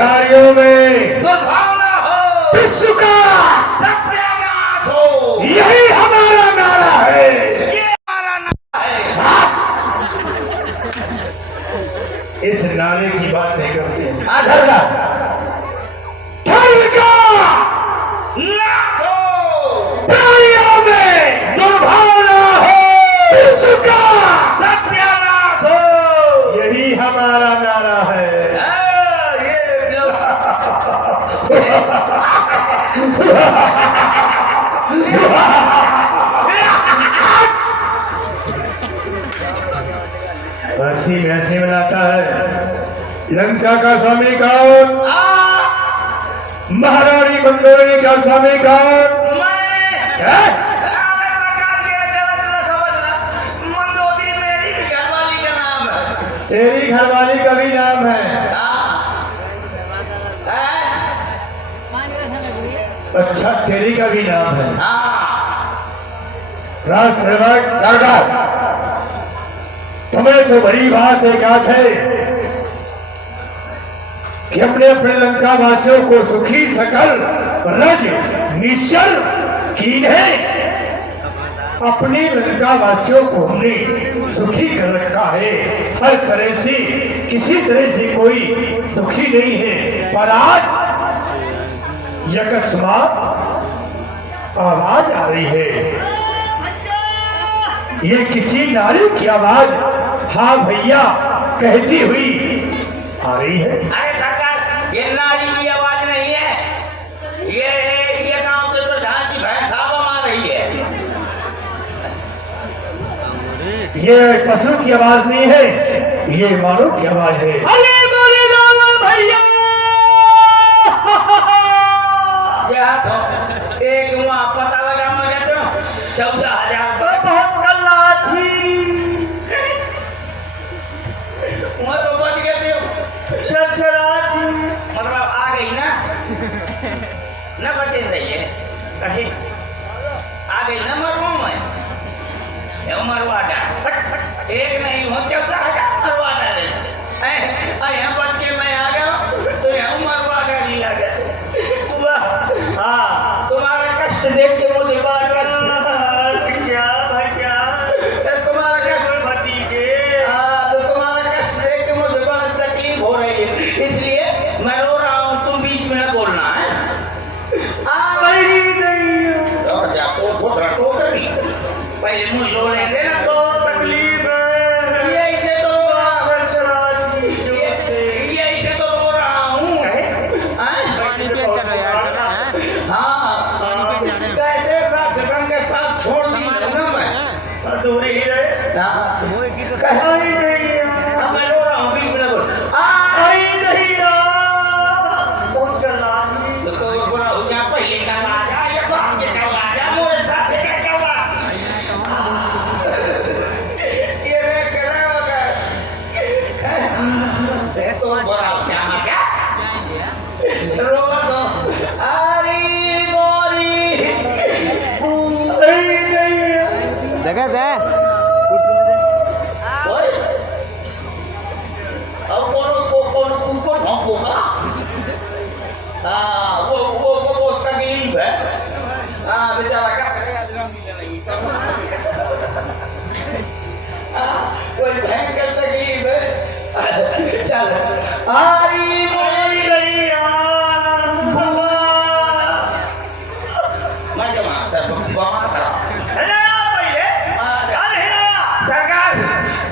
नारियों में दुर्भावना हो, विश्व का सत्यानाश हो, यही हमारा नारा है। ये हमारा नारा है। इस नारे की बात नहीं करते हैं। धर्म का धर्म का नाश हो, नारियों में दुर्भावना हो, विश्व का सत्यानाश हो, यही हमारा नारा है। हंसी में हंसी मिलाता है। लंका का स्वामी कौन? महारानी मंदोरी का स्वामी कौन? तेरी घरवाली का भी नाम है। अच्छा, तेरी का भी नाम है। राज सेवक सरदार, तुम्हें तो बड़ी बात है क्या थे कि अपने अपने लंका वासियों को सुखी सकल रज निश्चल कीन्हे। अपने लंका वासियों को हमने सुखी कर रखा है, हर तरह से किसी तरह से कोई दुखी नहीं है। पर आज अकस्मात आवाज आ रही है। ये किसी नारी की आवाज हाँ भैया कहती हुई आ रही है। अरे सरकार, ये नारी की आवाज नहीं है, ये गांव के प्रधान की भैंस आ रही है। ये पशु की आवाज नहीं है, ये मानव की आवाज है। अरे बोले रावण भैया, क्या तो एक वहाँ पता लगा, मैं कहता हूँ 14,000 बहुत कल्ला थी, मैं तो बच गए थे, छरछरा थी, मतलब आ गई ना, न बचे रही है कहीं, आ गई ना मरवा में, मरवा डाल एक नहीं हो 14,000 मरवा डाले। यहाँ बच के मैं आ गया तो यहाँ मरवा डाली लगे। हाँ, तुम्हारा कष्ट देख के मुझे बड़ा कष्ट, तुम्हारा कष्ट भतीजे, तो तुम्हारा कष्ट देख के मुझे बड़ा तकलीफ हो रही है, इसलिए मैं रो रहा हूँ, तुम बीच में न बोलना है। पहले मुझे रो लेंगे ना तो तकलीफ है, यही से तो रो रहा हूँ, यही से तो रो रहा हूँ। पानी पे चलो यार, चलो हैं? हाँ, कैसे राक्षसन के साथ छोड़ दी ना मैं, दूर ही रहे ना, कहीं नहीं, अब मैं रो रहा हूँ, बीच में बोल आई नहीं तो बुरा हो गया, पहले का राजा या बाद के का राजा मोरे साथ क्या क्या हुआ, ये मैं कर रहा होगा, तो बुरा हो क्या मैं क्या रो दो, अरे मोरी देखा दे अब कौन तुमको ढोंकोगा, वो तकलीफ है, हाँ बेचारा क्या करे, कोई भयंकर तकलीफ है, चल आरी मोरी गैया मैं जमा सरकार,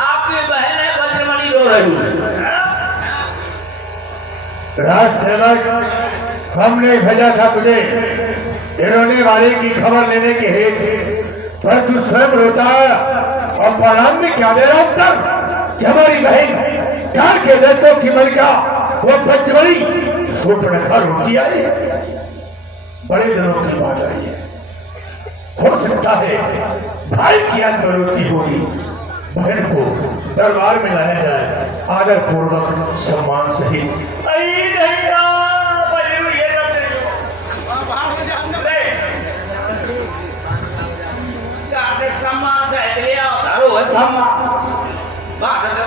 आपकी बहन है वज्रमणि रो रही है। राज सेवक, हमने भेजा था तुझे रोने वाले की खबर लेने के हेतु, पर तू स्वयं रोता और परिणाम में क्या दे रहा तक कि हमारी बहन डाल के दस्तों की मलिका वो पंचवड़ी सूर्पणखा रोती आई। बड़े दिनों की बात आई है, हो सकता है भाई की अंतरोती होगी, बहन को दरबार में लाया जाए आदर पूर्वक सम्मान सहित। सम्मान से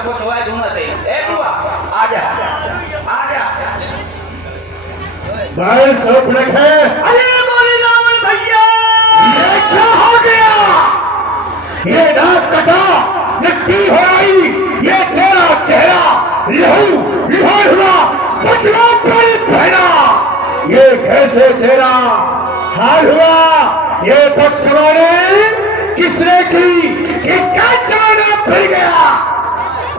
कुछ हुआ दूंगा आजा आजा बैल सोच रखे। अरे बोले रावण भैया, ये क्या हो गया? ये नाक कटा, मिट्टी हो आई, ये तेरा चेहरा लहू लिहार हुआ, बचना पड़ी बहना। ये कैसे तेरा हाल हुआ? ये बदकमानी किसने की? किसका जमाना फिर गया?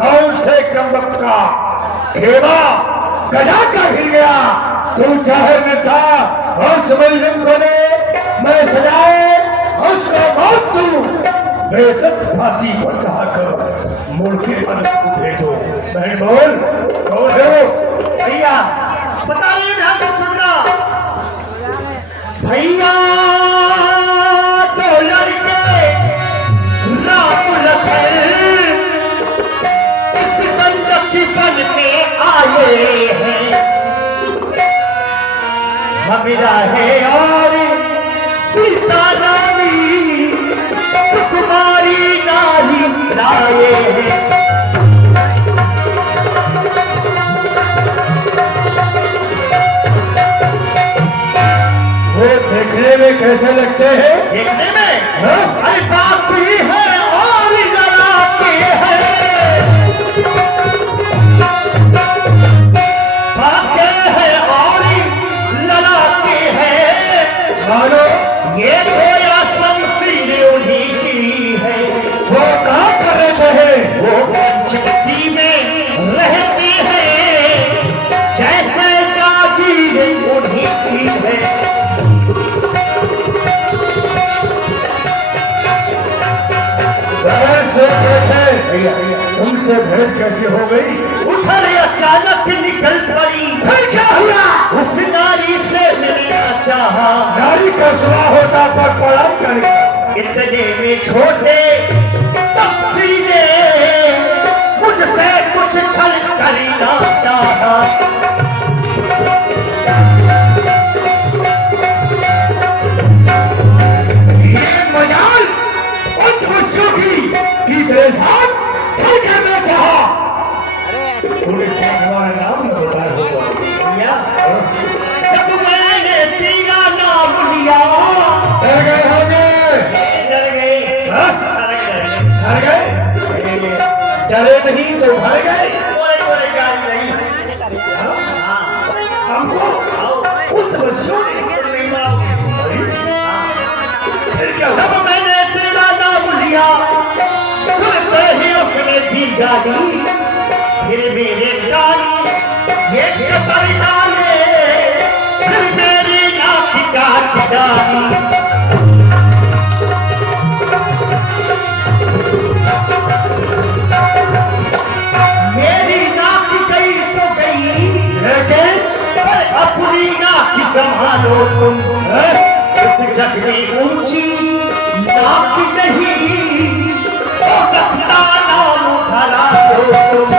कौन से कमबख्त का खेमा गधा का हिल गया? तू चाहे नशा और समझम को दे, मैं सजाए उसको मौत दूं। बेदत फांसी पर चढ़ाकर मुड़ के अनंत को भेजो। बहन बोल, कौन है वो? भैया बता रहे हैं, ध्यान से सुनना। भैया तो लड़के राम लखन इस बंदक की बन में आए हैं। हमीरा है और सीता रानी सुकुमारी नारी लाए हैं। वो देखने में कैसे लगते हैं? देखने में हाँ? अरे बाप ही है और लड़ाके हैं, भागे हैं और लड़ाके हैं। मानो ये गोया शमशीर उन्हीं की है। वो कहाँ कर रहे हैं? वो पंचवटी में रहते हैं, जैसे जागीर उन्हीं की है। बैल से बैठे, उनसे भेंट कैसे हो गई? उधर अचानक निकल पड़ी, फिर क्या हुआ? उस नारी से मिलना चाहा। नारी का सुना होता पर प्रणाम करेगा। इतने में छोटे तपसी ने मुझसे कुछ छल करना चाहा। ये मजाल उन मनुष्यों की तेरे साथ छल करना चाहा। तूने सिर्फ हमारा नाम न बताया होगा। भैया जब मैंने तेरा नाम लिया, डर गए होंगे? डर गए, हाँ? सारे डर गए। डर गए? डरे नहीं तो भर गए। बोले बोले गाली नहीं। हाँ, हमको आओ। उन मनुष्यों ने नहीं मारोगे। फिर क्या हुआ? जब मैंने तेरा नाम लिया, सुनते ही उसने दी गाली। फिर मेरे कान ये कतर डाले, फिर मेरी नाक काट डाली। मेरी नाक गई सो गई, लेकिन अपनी नाक संभालो तुम। इस जग में ऊंची नाक नहीं, तो रखता नाम भला दो तुम।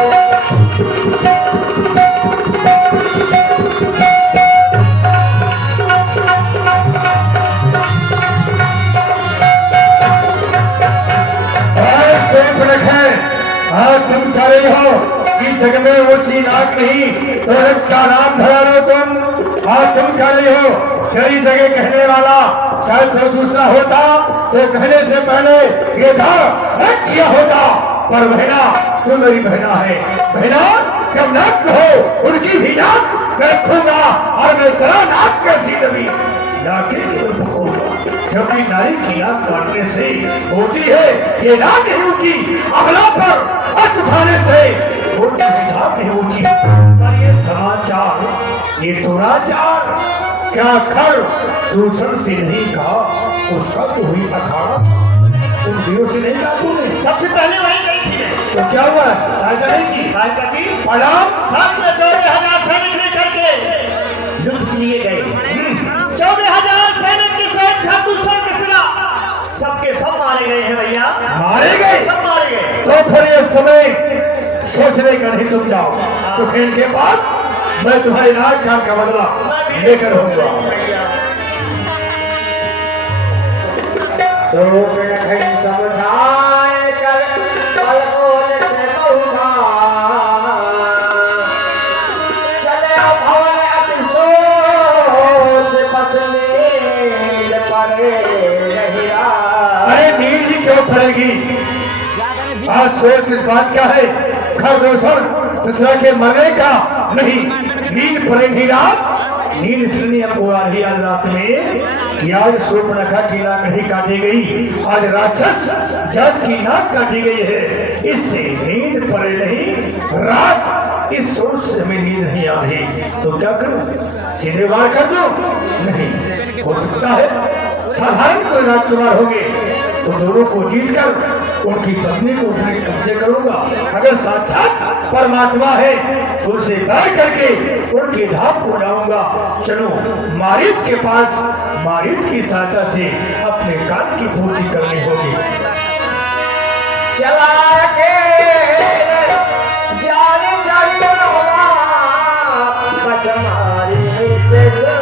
हाँ तुम कह रही हो कि जग में ऊंची नाक नहीं तो रखता नाम धरा लो तुम। हाँ तुम कह रही हो कई जगह कहने वाला शायद कोई दूसरा होता तो कहने से पहले ये था रख किया होता। पर बहना तू मेरी बहना है। बहना जब नाक हो उनकी भी नाक मैं रखूंगा और मैं तेरा नाक कैसी नबी नाके केवल पकड़ूंगा, क्योंकि नारी की नाक काटने से होती है ये नाक नहीं होती, अगला पर हाथ उठाने से होती है नाक नहीं होती। पर ये समाचार ये दुराचार क्या खर दूसर से नहीं कहा, उसका तो हुई अखाड़ा था। उन दिनों से नहीं कहा तूने? सबसे पहले वही गई थी। तो क्या हुआ? सहायता नहीं की? सहायता की, प्रणाम। साथ में 14,000 सैनिक लेकर के युद्ध के लिए गए। 14,000 सैनिक के साथ था दूसर मिश्रा, सबके सब मारे गए हैं भैया। मारे गए? सब मारे गए। तो फिर ये समय सोचने का नहीं, तुम जाओ सुखेन के पास, मैं तुम्हारे नाक कान का बदला लेकर होऊंगा। तो समझाए कर पलकों से बहुधा, चले भवन अति सोच सोच इस बात का है, घर रोशन दूसरा के मरने का नहीं, नींद पड़े ही रात, नींद इसलिए हमको आ रही आज रात में कि आज सूर्पनखा की नाक नहीं काटी गई, आज राक्षस जज की नाक काटी गई है, इससे नींद पड़े नहीं रात, इस सोच से हमें नींद नहीं आ रही, तो क्या करूं, सीधे वार कर दो? नहीं हो सकता है साधारण कोई राजकुमार होंगे तो दोनों को जीत कर उनकी पत्नी को अपने कब्जे करूंगा, अगर साक्षात परमात्मा है तो उसे बैर करके उनकी धाम को उड़ाऊंगा। चलो मारीच के पास, मारीच की सहायता से अपने काम की पूर्ति करनी होगी। चला के जान जाइए बस हमारी नीचे से